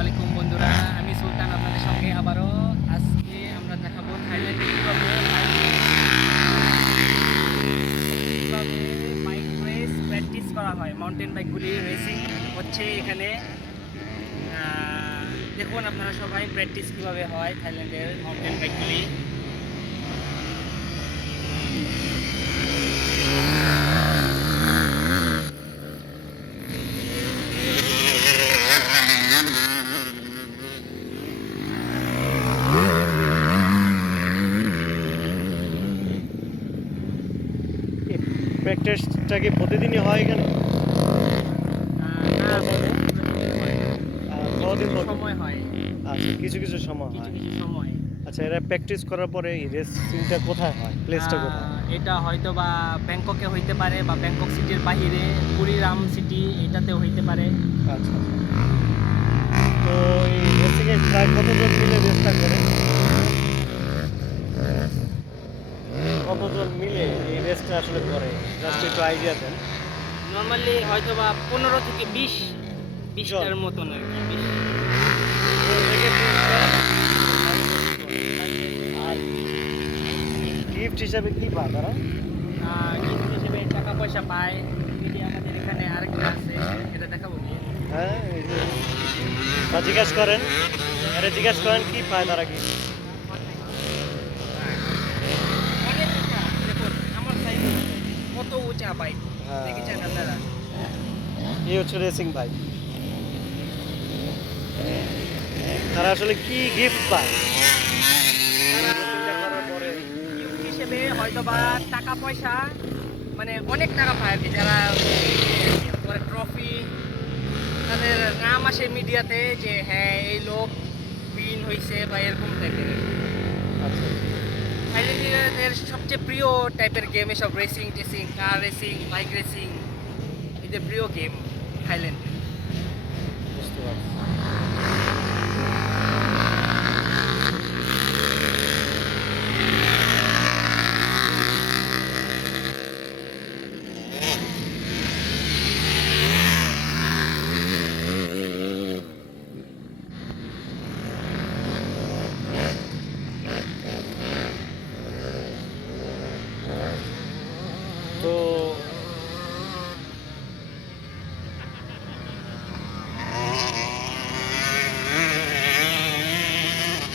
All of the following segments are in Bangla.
আলাইকুম বন্ধুরা, আমি সুলতান আপনাদের সঙ্গে আবারও। আজকে আমরা দেখাবো থাইল্যান্ডে কীভাবে বাইক রেস প্র্যাকটিস করা হয়। মাউন্টেন বাইকগুলি রেসিং হচ্ছে এখানে। দেখুন আপনারা সবাই প্র্যাকটিস কীভাবে হয় থাইল্যান্ডের মাউন্টেন বাইকগুলি। প্র্যাকটিসটা কি প্রতিদিনই হয় এখানে? না, কতদিন পর? সময় হয়, আচ্ছা, কিছু কিছু সময় কিছু হয়। কিছু সময়। আচ্ছা, এরা প্র্যাকটিস করার পরে এই রেসিংটা কোথায় হয়? প্লেসটা কোথায়? এটা হয়তো বা ব্যাংককে হইতে পারে বা ব্যাংকক সিটির বাহিরে বুড়িরাম সিটি এটাতেও হইতে পারে। আচ্ছা, তো এই রেসিংয়ে প্রায় কতজন মিলে রেসটা করে? কতজন মিলে এই রেসটা আসলে করে? জাস্ট একটু আইডিয়া দেন। নর্মালি হয়তো বা 15 থেকে 20টার মতন আর কি। 20 আর গিফট হিসাবে কি পায় তারা? গিফট হিসেবে টাকা পয়সা পায়। যদি আমাদের এখানে আরেকটা আছে, এটা দেখাবো কি? হ্যাঁ, এই যে জিজ্ঞাসা করেন, আরে জিজ্ঞাসা করেন কি পায় তারা কি? অনেক উঁচা, দেখুন আমার সাইজ কত উঁচা বাইক, হ্যাঁ। দেখেছেন আপনারা? এই হচ্ছে রেসিং বাইক। তারা আসলে কি গিফট পায়? গিফট হিসেবে হয়তো বা টাকা পয়সা, মানে অনেক টাকা পায় আর কি। যারা ট্রফি, তাদের নাম আসে মিডিয়াতে যে হ্যাঁ এই লোক উইন হয়েছে বা এরকম টাইপের। আচ্ছা, থাইল্যান্ডের সবচেয়ে প্রিয় টাইপের গেম এসব, racing টেসিং, car racing, bike racing, এদের প্রিয় গেম থাইল্যান্ডে। বুঝতে পারছি। তো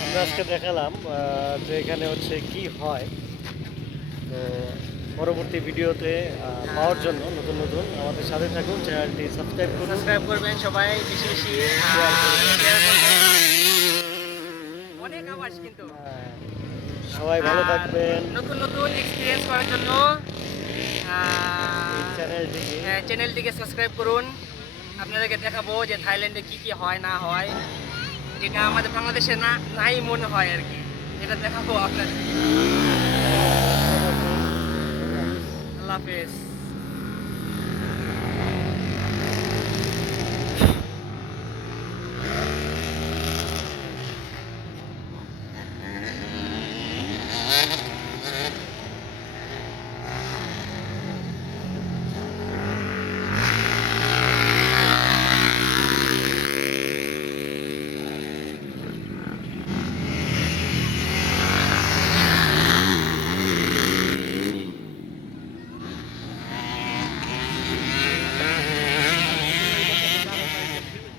আমরা আজকে দেখালাম যে এখানে হচ্ছে কি হয়। তো পরবর্তী ভিডিওতে পাওয়ার জন্য নতুন নতুন আমাদের সাথে থাকুন, চ্যানেলটি সাবস্ক্রাইব করুন। সাবস্ক্রাইব করবেন সবাই, বেশি বেশি শেয়ার করবেন। শেয়ার করবেন। অনেক আওয়াজ কিন্তু। সবাই ভালো আর থাকবেন। নতুন নতুন এক্সপিরিয়েন্স করার জন্য চ্যানেলটিকে সাবস্ক্রাইব করুন। আপনাদেরকে দেখাবো যে থাইল্যান্ডে কি কি হয় না হয়, যেটা আমাদের বাংলাদেশে নাই মনে হয় আর কি, এটা দেখাবো আপনাদের। আল্লাহ হাফেজ।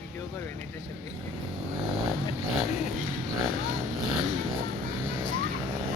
ভিডিও করবেন এটার সাথে।